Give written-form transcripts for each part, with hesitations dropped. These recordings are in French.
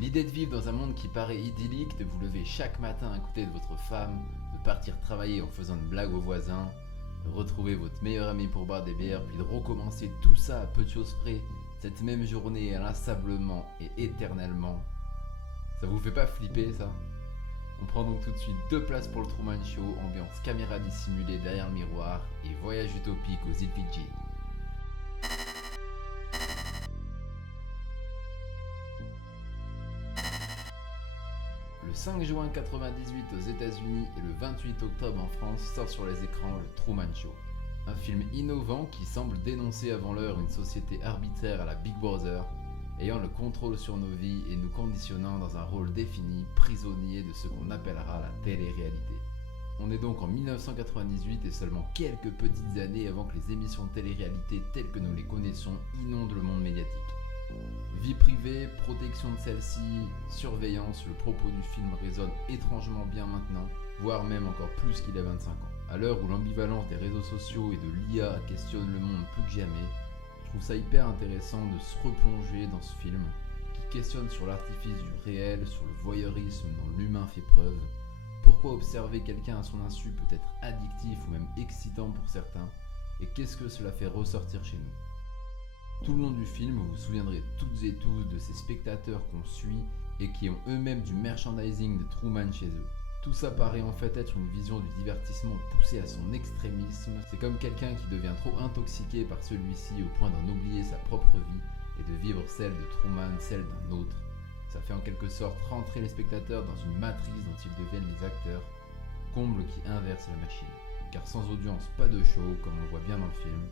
L'idée de vivre dans un monde qui paraît idyllique, de vous lever chaque matin à côté de votre femme, de partir travailler en faisant une blague aux voisins, de retrouver votre meilleur ami pour boire des bières, puis de recommencer tout ça à peu de choses près, cette même journée inlassablement et éternellement. Ça vous fait pas flipper ça? On prend donc tout de suite 2 places pour le Truman Show, ambiance caméra dissimulée derrière le miroir et voyage utopique aux îles Fidji. Le 5 juin 1998 aux États-Unis et le 28 octobre en France sort sur les écrans le Truman Show. Un film innovant qui semble dénoncer avant l'heure une société arbitraire à la Big Brother, ayant le contrôle sur nos vies et nous conditionnant dans un rôle défini, prisonnier de ce qu'on appellera la télé-réalité. On est donc en 1998 et seulement quelques petites années avant que les émissions de télé-réalité telles que nous les connaissons inondent le monde médiatique. Vie privée, protection de celle-ci, surveillance, le propos du film résonne étrangement bien maintenant, voire même encore plus qu'il y a 25 ans. À l'heure où l'ambivalence des réseaux sociaux et de l'IA questionne le monde plus que jamais, je trouve ça hyper intéressant de se replonger dans ce film qui questionne sur l'artifice du réel, sur le voyeurisme dont l'humain fait preuve, pourquoi observer quelqu'un à son insu peut être addictif ou même excitant pour certains, et qu'est-ce que cela fait ressortir chez nous. Tout le long du film, vous vous souviendrez toutes et tous de ces spectateurs qu'on suit et qui ont eux-mêmes du merchandising de Truman chez eux. Tout ça paraît en fait être une vision du divertissement poussée à son extrémisme. C'est comme quelqu'un qui devient trop intoxiqué par celui-ci au point d'en oublier sa propre vie et de vivre celle de Truman, celle d'un autre. Ça fait en quelque sorte rentrer les spectateurs dans une matrice dont ils deviennent les acteurs, comble qui inverse la machine. Car sans audience, pas de show, comme on le voit bien dans le film,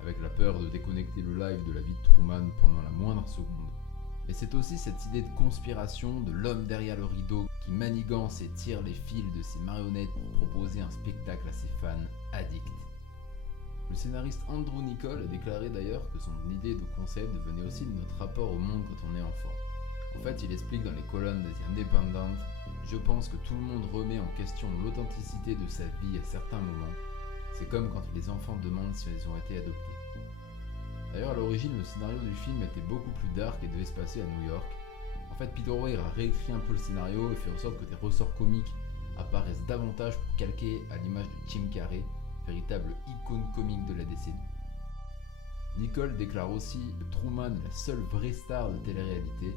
avec la peur de déconnecter le live de la vie de Truman pendant la moindre seconde. Mais c'est aussi cette idée de conspiration de l'homme derrière le rideau qui manigance et tire les fils de ses marionnettes pour proposer un spectacle à ses fans addicts. Le scénariste Andrew Niccol a déclaré d'ailleurs que son idée de concept devenait aussi de notre rapport au monde quand on est enfant. En fait, il explique dans les colonnes des The Independent: « Je pense que tout le monde remet en question l'authenticité de sa vie à certains moments. C'est comme quand les enfants demandent si ils ont été adoptés. » D'ailleurs, à l'origine, le scénario du film était beaucoup plus dark et devait se passer à New York. En fait, Peter Weir a réécrit un peu le scénario et fait en sorte que des ressorts comiques apparaissent davantage pour calquer à l'image de Jim Carrey, véritable icône comique de la décennie. Niccol déclare aussi que Truman est la seule vraie star de télé-réalité,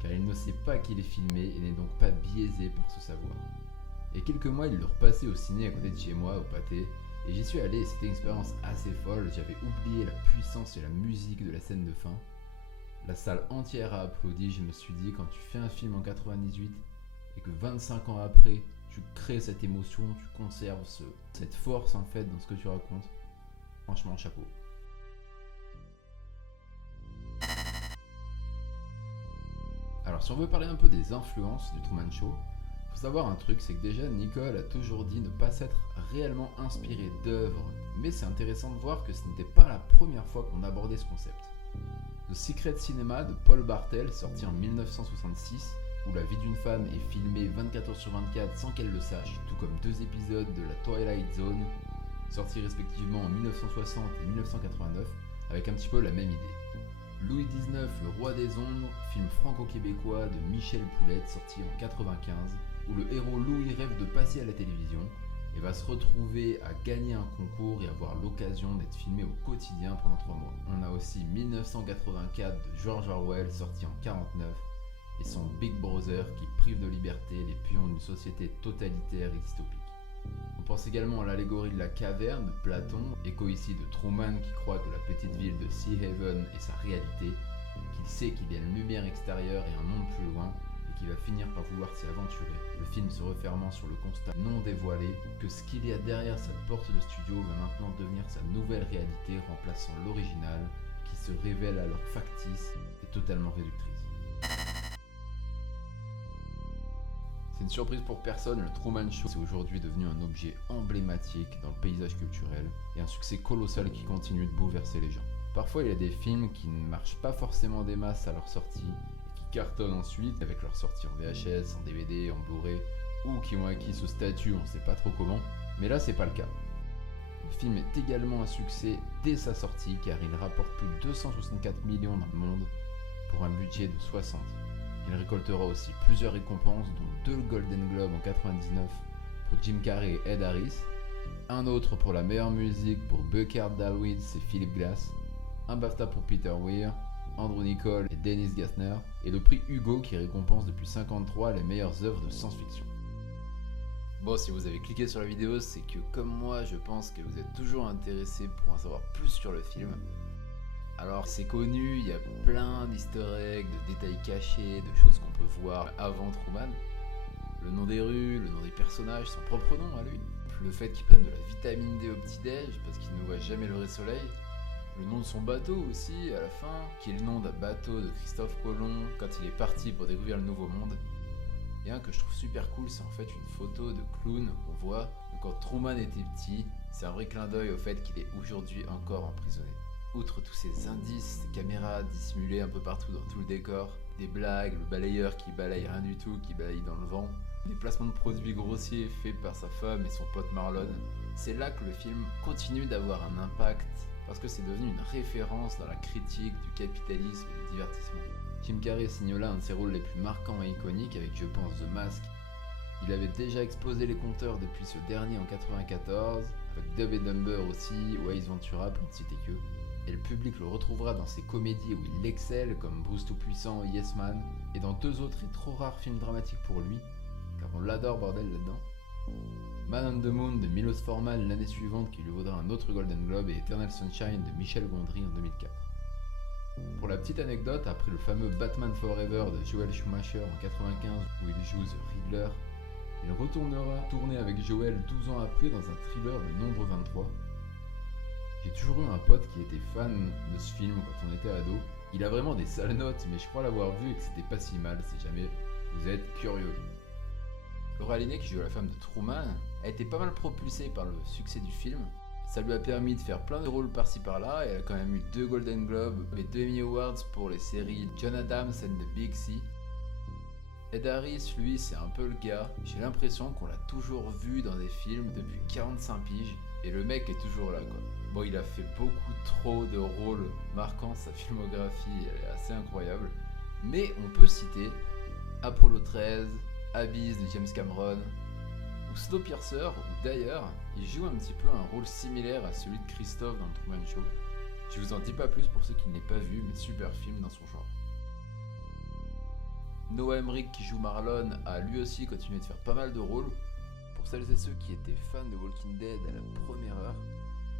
car il ne sait pas qu'il est filmé et n'est donc pas biaisé par ce savoir. Il y a quelques mois, il le repassait au ciné à côté de chez moi, au Pâté, et j'y suis allé et c'était une expérience assez folle. J'avais oublié la puissance et la musique de la scène de fin. La salle entière a applaudi. Je me suis dit, quand tu fais un film en 98 et que 25 ans après, tu crées cette émotion, tu conserves cette force en fait dans ce que tu racontes, franchement chapeau. Alors si on veut parler un peu des influences du Truman Show, faut savoir un truc, c'est que déjà Niccol a toujours dit ne pas s'être réellement inspiré d'œuvres, mais c'est intéressant de voir que ce n'était pas la première fois qu'on abordait ce concept. The Secret Cinema de Paul Bartel, sorti en 1966, où la vie d'une femme est filmée 24 heures sur 24 sans qu'elle le sache, tout comme 2 épisodes de la Twilight Zone, sortis respectivement en 1960 et 1989, avec un petit peu la même idée. Louis XIX, le roi des ombres, film franco-québécois de Michel Poulette, sorti en 1995, où le héros Louis rêve de passer à la télévision et va se retrouver à gagner un concours et avoir l'occasion d'être filmé au quotidien pendant 3 mois. On a aussi 1984 de George Orwell, sorti en 1949, et son Big Brother qui prive de liberté les pions d'une société totalitaire et dystopique. On pense également à l'allégorie de la caverne de Platon, écho ici de Truman qui croit que la petite ville de Sea Haven est sa réalité, qu'il sait qu'il y a une lumière extérieure et un monde plus loin, et qui va finir par vouloir s'y aventurer. Le film se refermant sur le constat non dévoilé que ce qu'il y a derrière cette porte de studio va maintenant devenir sa nouvelle réalité, remplaçant l'original qui se révèle alors factice et totalement réductrice. C'est une surprise pour personne, le Truman Show est aujourd'hui devenu un objet emblématique dans le paysage culturel et un succès colossal qui continue de bouleverser les gens. Parfois il y a des films qui ne marchent pas forcément des masses à leur sortie et qui cartonnent ensuite avec leur sortie en VHS, en DVD, en Blu-ray ou qui ont acquis ce statut on ne sait pas trop comment, mais là c'est pas le cas. Le film est également un succès dès sa sortie car il rapporte plus de 264 millions dans le monde pour un budget de 60. Il récoltera aussi plusieurs récompenses, dont 2 Golden Globes en 99 pour Jim Carrey et Ed Harris, un autre pour la meilleure musique pour Buckhard Dalwitz et Philip Glass, un BAFTA pour Peter Weir, Andrew Niccol et Dennis Gassner, et le prix Hugo qui récompense depuis 1953 les meilleures œuvres de science-fiction. Bon, si vous avez cliqué sur la vidéo, c'est que comme moi, je pense que vous êtes toujours intéressé pour en savoir plus sur le film. Alors c'est connu, il y a plein d'easter eggs, de détails cachés, de choses qu'on peut voir avant Truman. Le nom des rues, le nom des personnages, son propre nom à lui. Le fait qu'il prenne de la vitamine D au petit-déj parce qu'il ne voit jamais le vrai soleil. Le nom de son bateau aussi à la fin, qui est le nom d'un bateau de Christophe Colomb quand il est parti pour découvrir le nouveau monde. Et un que je trouve super cool, c'est en fait une photo de clown qu'on voit de quand Truman était petit. C'est un vrai clin d'œil au fait qu'il est aujourd'hui encore emprisonné. Outre tous ces indices, ces caméras dissimulées un peu partout dans tout le décor, des blagues, le balayeur qui balaye rien du tout, qui balaye dans le vent, des placements de produits grossiers faits par sa femme et son pote Marlon, c'est là que le film continue d'avoir un impact parce que c'est devenu une référence dans la critique du capitalisme et du divertissement. Jim Carrey signe là un de ses rôles les plus marquants et iconiques avec, je pense, The Mask. Il avait déjà explosé les compteurs depuis ce dernier en 94, avec Dumb and Dumber aussi, ou Ace Ventura pour ne citer que. Et le public le retrouvera dans ses comédies où il excelle comme Bruce Tout-Puissant, Yes Man, et dans 2 autres et trop rares films dramatiques pour lui, car on l'adore bordel là-dedans. Man on the Moon de Milos Forman l'année suivante qui lui vaudra un autre Golden Globe et Eternal Sunshine de Michel Gondry en 2004. Pour la petite anecdote, après le fameux Batman Forever de Joel Schumacher en 95 où il joue The Riddler, il retournera tourner avec Joel 12 ans après dans un thriller le nombre 23. J'ai toujours eu un pote qui était fan de ce film quand on était ado. Il a vraiment des sales notes, mais je crois l'avoir vu et que c'était pas si mal si jamais vous êtes curieux. Laura Linney, qui joue la femme de Truman, a été pas mal propulsée par le succès du film. Ça lui a permis de faire plein de rôles par-ci par-là, et elle a quand même eu 2 Golden Globes et 2 Emmy Awards pour les séries John Adams and the Big Sea. Ed Harris, lui, c'est un peu le gars. J'ai l'impression qu'on l'a toujours vu dans des films depuis 45 piges, et le mec est toujours là, quoi. Bon, il a fait beaucoup trop de rôles marquants, sa filmographie elle est assez incroyable. Mais on peut citer Apollo 13, Abyss de James Cameron, ou Snowpiercer, où d'ailleurs, il joue un petit peu un rôle similaire à celui de Christophe dans le Truman Show. Je vous en dis pas plus pour ceux qui ne l'aient pas vu, mais super film dans son genre. Noah Emmerich, qui joue Marlon, a lui aussi continué de faire pas mal de rôles. Pour celles et ceux qui étaient fans de Walking Dead à la première heure,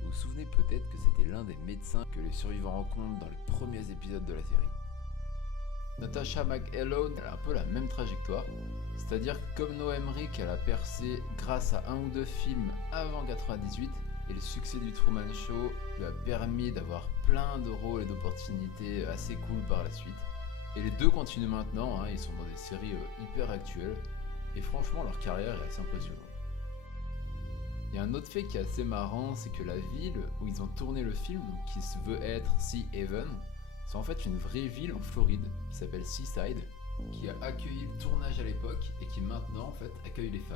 vous vous souvenez peut-être que c'était l'un des médecins que les survivants rencontrent dans les premiers épisodes de la série. Natasha McElhone, elle a un peu la même trajectoire, c'est-à-dire que comme Noah Emmerich, elle a percé grâce à 1 ou 2 films avant 98, et le succès du Truman Show lui a permis d'avoir plein de rôles et d'opportunités assez cool par la suite. Et les deux continuent maintenant, ils sont dans des séries hyper actuelles, et franchement leur carrière est assez impressionnante. Il y a un autre fait qui est assez marrant, c'est que la ville où ils ont tourné le film, qui se veut être Sea Haven, c'est en fait une vraie ville en Floride qui s'appelle Seaside, qui a accueilli le tournage à l'époque et qui maintenant en fait accueille les fans.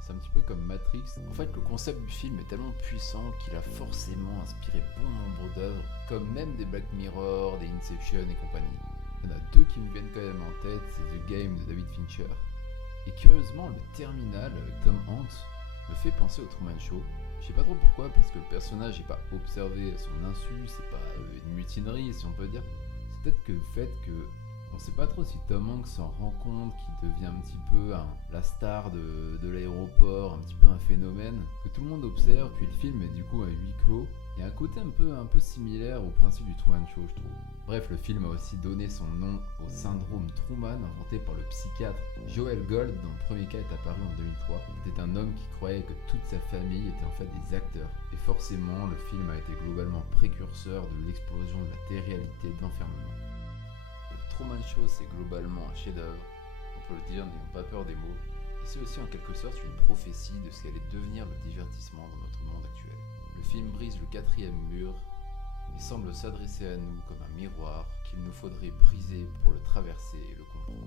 C'est un petit peu comme Matrix. En fait, le concept du film est tellement puissant qu'il a forcément inspiré bon nombre d'œuvres, comme même des Black Mirror, des Inception et compagnie. Il y en a 2 qui me viennent quand même en tête, c'est The Game de David Fincher. Et curieusement, le Terminal avec Tom Hanks me fait penser au Truman Show. Je sais pas trop pourquoi, parce que le personnage n'est pas observé à son insu, c'est pas une mutinerie si on peut dire. C'est peut-être que le fait que on sait pas trop si Tom Hanks s'en rend compte qu'il devient un petit peu la star de l'aéroport, un petit peu un phénomène que tout le monde observe, puis le film est du coup à huis clos. Il y a un côté un peu similaire au principe du Truman Show, je trouve. Bref, le film a aussi donné son nom au syndrome Truman inventé par le psychiatre Joel Gold, dont le premier cas est apparu en 2003. C'était un homme qui croyait que toute sa famille était en fait des acteurs. Et forcément, le film a été globalement précurseur de l'explosion de la télé-réalité d'enfermement. Le Truman Show, c'est globalement un chef-d'œuvre, on peut le dire, n'ayons pas peur des mots. Et c'est aussi en quelque sorte une prophétie de ce qu'allait devenir le divertissement dans notre monde actuel. Le film brise le 4e mur et semble s'adresser à nous comme un miroir qu'il nous faudrait briser pour le traverser et le comprendre.